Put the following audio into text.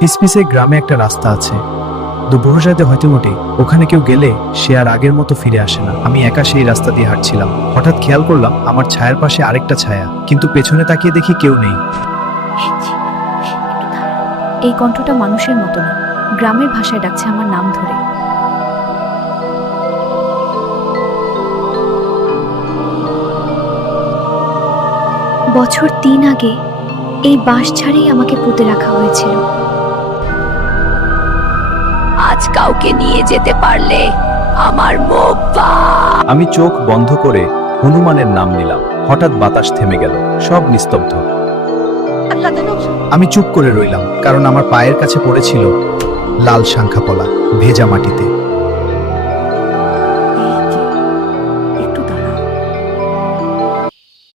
পিসপিসে গ্রামে একটা রাস্তা আছে, দুপুর রাতে হয়তো মোটে ওখানে কেউ গেলে সে আর আগের মতো ফিরে আসে না। আমি একা সেই রাস্তা দিয়ে হাঁটছিলাম, হঠাৎ খেয়াল করলাম আমার ছায়ার পাশে আরেকটা ছায়া, কিন্তু পেছনে তাকিয়ে দেখি কেউ নেই। এই কণ্ঠটা মানুষের মতো না, গ্রামের ভাষায় ডাকছে আমার নাম ধরে। বছর 3 আগে এই বাঁশ ছাড়েই আমাকে পুঁতে রাখা হয়েছিল। আজ কাউকে নিয়ে যেতে পারলে আমার মুখ পা। আমি চোখ বন্ধ করে হনুমানের নাম নিলাম। হঠাৎ বাতাস থেমে গেল, সব নিস্তব্ধ। আমি চুপ করে রইলাম, কারণ আমার পায়ের কাছে পড়েছিল লাল শাঁখাপলা ভেজা মাটিতে।